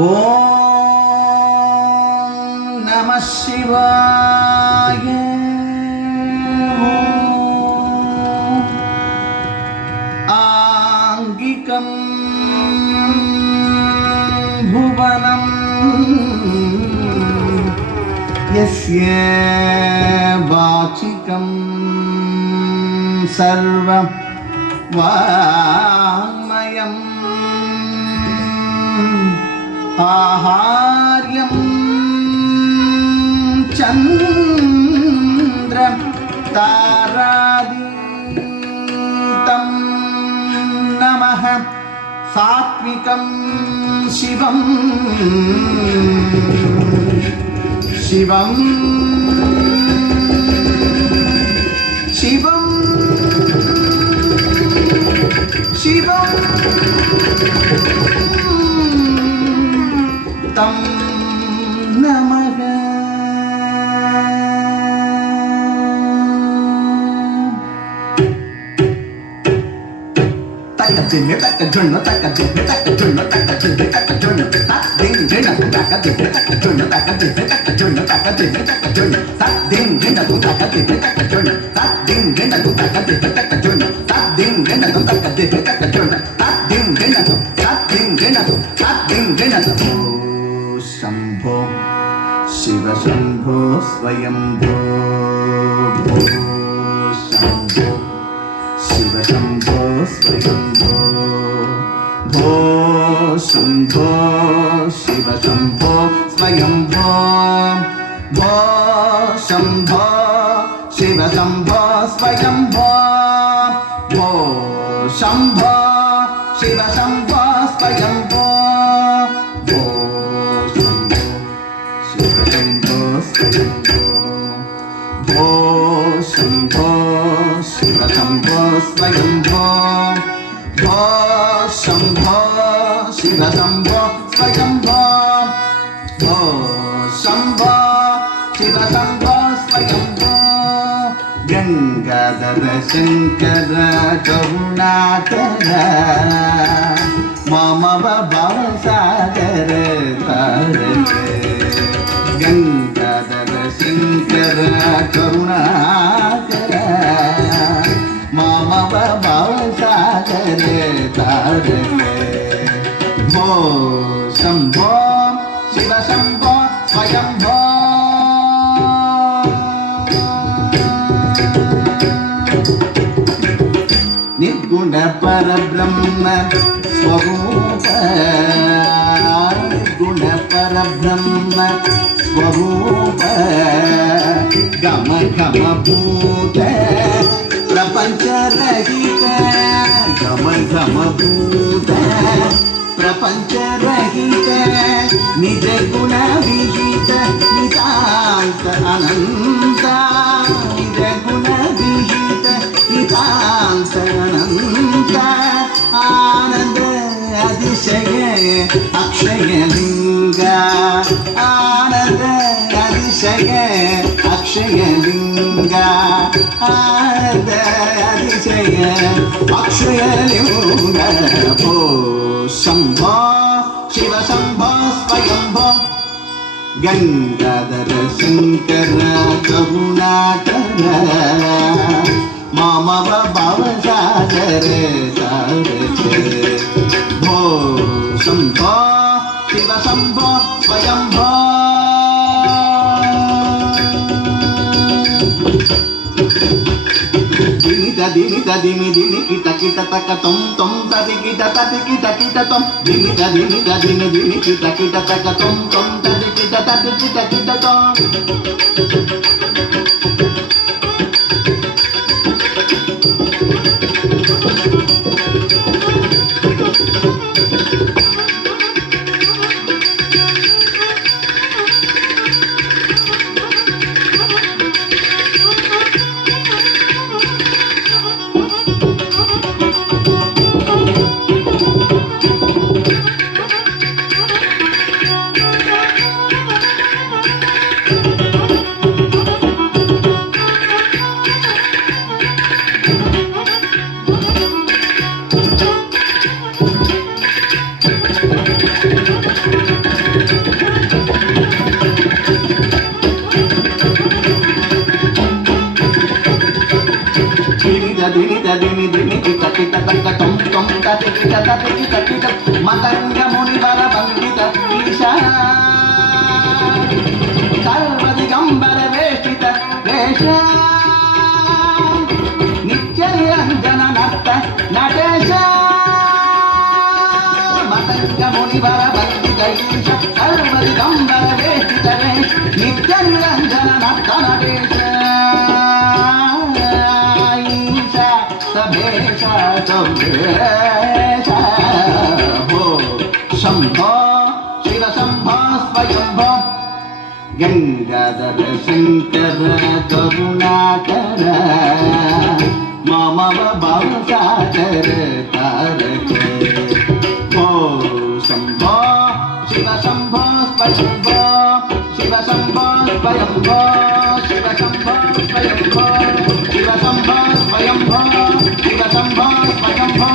ஓம் நம சிவாய. ஆங்கிகம் புவனம் யஸ்ய வாசிகம் சர்வம் வாங்மயம் ஆஹார்யம் சந்திரம் தாராதீதம் நமः சாத்விகம் சிவம் சிவம் சிவம் சிவம் தம் நமக. தக்க தின்னு தக்க ஜொன்னு தக்க தின்னு தக்க ஜொன்னு தக்க தின்னு தக்க ஜொன்னு தத்தின் ஜெனகு தக்க தின்னு தக்க ஜொன்னு தக்க தின்னு தக்க ஜொன்னு தக்க தின்னு தக்க ஜொன்னு தத்தின் ஜெனகு தக்க தின்னு தக்க ஜொன்னு தத்தின் ஜெனகு தக்க தின்னு தக்க ஜொன்னு தத்தின் ஜெனகு தக்க தின்னு தக்க ஜொன்னு தத்தின் ஜெனகு தத்தின் ஜெனகு தத்தின் ஜெனகு. शंभो शिव शंभो स्वयंभो शंभो शिव शंभो स्वयंभो भो शंभो शिव शंभो स्वयंभो भो शंभो शिव शंभो स्वयंभो भो शंभो शिव शंभो स्वयंभो भो शंभो शिव शंभो स्वयंभो भो शंभो शिव शंभो स्वयंभो भो शंभो शिव शंभो स्वयंभो. गंगाधर शंकर करुणाकर मम भवसागर तारके. गंगाधर शंकर करुणाकर मम भवसागर तारके. भो शंभो शिव शंभो स्वयंभो निर्गुण परब्रह्म स्वरूप निर्गुण परब्रह्म स्वरूप गम गम भूत प्रपंच रहित गम गम भूत प्रपंच रहित निज गुण विहित नितांत अनंत निज गुण विहित नितांत अनंत आनंद अतिशय अक्षय लिंग आनंद अतिशय अक्षय लिंग आनंद अतिशय अक्षय लिंग. भो शंभो शिव शंभो स्वयंभो गंगाधर शंकर करुणाकर मम भवसागर तारके. भो शंभो शिव शंभो स्वयंभो दिनि दिमि दिनि किट किट तक तुम तदि किट तुम दिनि दिनि दिनि किट तक तुम तदि किट तुम. దిని కిట కిట తక్క టొం టొం తతి కిట కిట మతంగ మునివర వందిత ఈశా సర్వదిగంబర వేషిత వేష నిత్య నిరంజన నర్త నటేశ మతంగ మునివర వందిత ఈశ సర్వదిగంబర వేషిత వేష నిత్య నిరంజన నర్త నటేశ సభేశ సభేశ భో శంభో శివ శంభో స్వయంభో గంగాధర శంకర కరుణాకర మమ భవసాగర తారక భో శంభో శివ శంభో స్వయంభో శివ శంభో స్వయంభో శివ శంభో స్వయంభో శివ శంభో స్వయంభో శివ శంభో స్వయంభో